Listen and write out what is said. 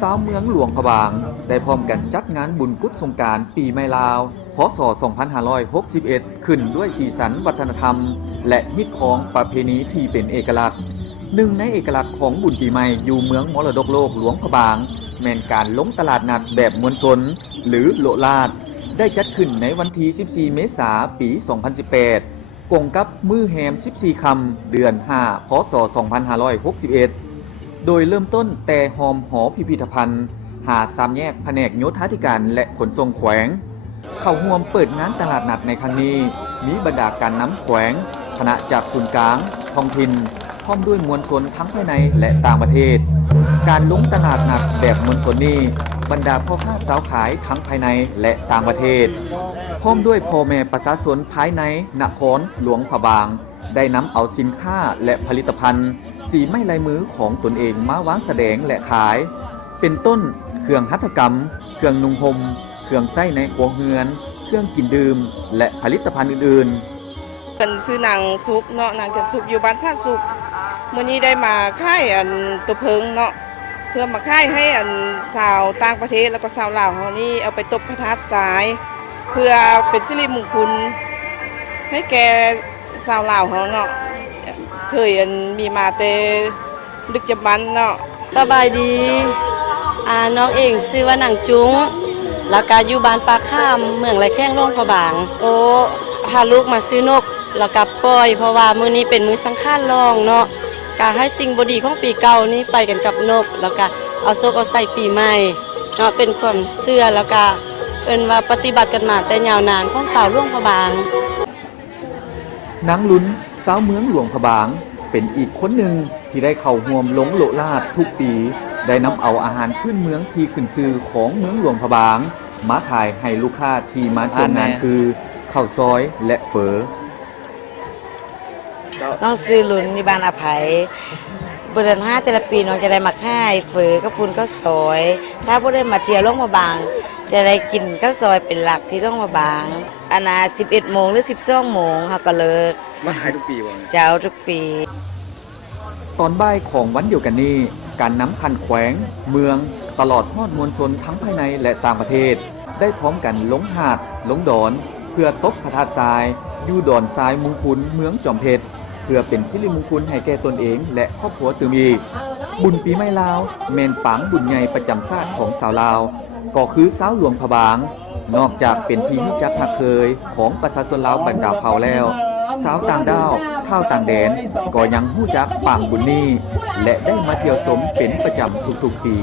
สาวเมืองหลวงพะบางได้พร้อมกันจัดงานบุญกุศสงกรานต์ปีใหม่ลาวพศ 2561 ขึ้นด้วยสีสันวัฒนธรรม และฮิตของประเพณีที่เป็นเอกลักษณ์หนึ่งในเอกลักษณ์ของบุญปีใหม่อยู่เมืองมรดกโลกหลวงพะบางแม่นการลงตลาดนัดแบบมวลชนหรือโลลาดได้จัดขึ้นในวันที่ 14 เมษายน ปี 2018 กงกับมือแฮม 14 คำ เดือน 5 พศ 2561 โดยเริ่มต้นแต่หอมหอพิพิธภัณฑ์ หาสามแยกแผนกโยธาธิการและขนส่งแขวง เข้าร่วมเปิดงานตลาดนัดในครั้งนี้ มีบรรดาการนำแขวงคณะจากศูนย์กลาง ท้องถิ่น พร้อมด้วยมวลชนทั้งภายในและต่างประเทศ การลงตลาดนัดแบบมวลชนนี้บรรดาพ่อค้าสาวขายทั้งภายในและต่างประเทศ พร้อมด้วยพ่อแม่ประชาชนภายในนครหลวงพะบาง ได้นำเอาสินค้าและผลิตภัณฑ์ สีไม้ลายมือของตนเองมาวางแสดงและขาย เป็นต้นเครื่องหัตถกรรม เครื่องนุ่งห่มเครื่องใส้ในครัวเรือน เครื่องกินดื่ม และผลิตภัณฑ์อื่นๆเป็นซื้อหนังซุกเนาะหนังกันซุกอยู่บ้านผ้าซุกมื้อนี้ได้มาค่ายตัวเพิงเนาะเพื่อมาค่ายให้สาวต่างประเทศแล้วก็สาวลาวเฮานี่เอาไปตบพระธาตุทราย เพื่อเป็นสิริมงคลให้แก่สาวลาวเฮาเนาะเคยมีมาแต่ดึกจำบันเนาะสบายดีน้องเองชื่อว่าหนังจุ้งแล้วก็อยู่บ้านปลาข้ามเมืองไรแข้งหลวงพะบางโอ้พาลูกมาซื้อนกแล้วก็ปล่อยเพราะว่ามื้อนี้เป็นมื้อสังฆานรองเนาะก็ให้สิ่งบ่ดีของปีเก่านี้ไปกันกับนกแล้วก็เอาโซกเอาใส่ปีใหม่เนาะเป็นความเชื่อแล้วก็เอิ้นว่าปฏิบัติกันมาแต่ยาวนานของสาวหลวงพะบางนางลุ้นสาวเมืองหลวงพะบางเป็นอีกคนหนึ่งที่ได้เข้าร่วมลงโลลาดทุกปีได้นำเอาอาหารพื้นเมืองที่ขึ้นชื่อของเมืองหลวงพะบางมาขายให้ลูกค้าที่มาเที่ยวงานคือข้าวซอยและเฝอน้องซื้อหลุนในบ้านอภัยเดือน5แต่ละปีน้องจะได้มาค่ายเฝอกับพุนข้าวซอยถ้าผู้ได้มาเที่ยวร่องมาบางจะได้กินข้าวซอยเป็นหลักที่ร่องมาบาง11 โมงหรือ12 โมงเขาก็เลิกมาขายทุกปีวะเจ้าทุกปีตอนบ่ายของวันเดียวกันนี้การนำคันแขวงเมืองตลอดทอดมวลชนทั้งภายในและต่างประเทศได้พร้อมกันลงหาดลงดอนเพื่อตบพระธาตุทรายอยู่ดอนทรายมงคลเมืองจอมเพชรเพื่อเป็นสิริมงคลให้แก่ตนเองและครอบครัวตื่มอีกบุญปีใหม่ลาวแมนปังบุญใหญ่ประจำชาติของสาวลาวก็คือสาวหลวงพะบางนอกจากเป็นที่รู้จักหักเคยของประชาชนลาวบรรดาเผ่าแล้วสาวต่างดาวข้าวต่างแดนก็ยังรู้จักปังบุญนี้และได้มาเที่ยวชมเป็นประจำทุกๆปี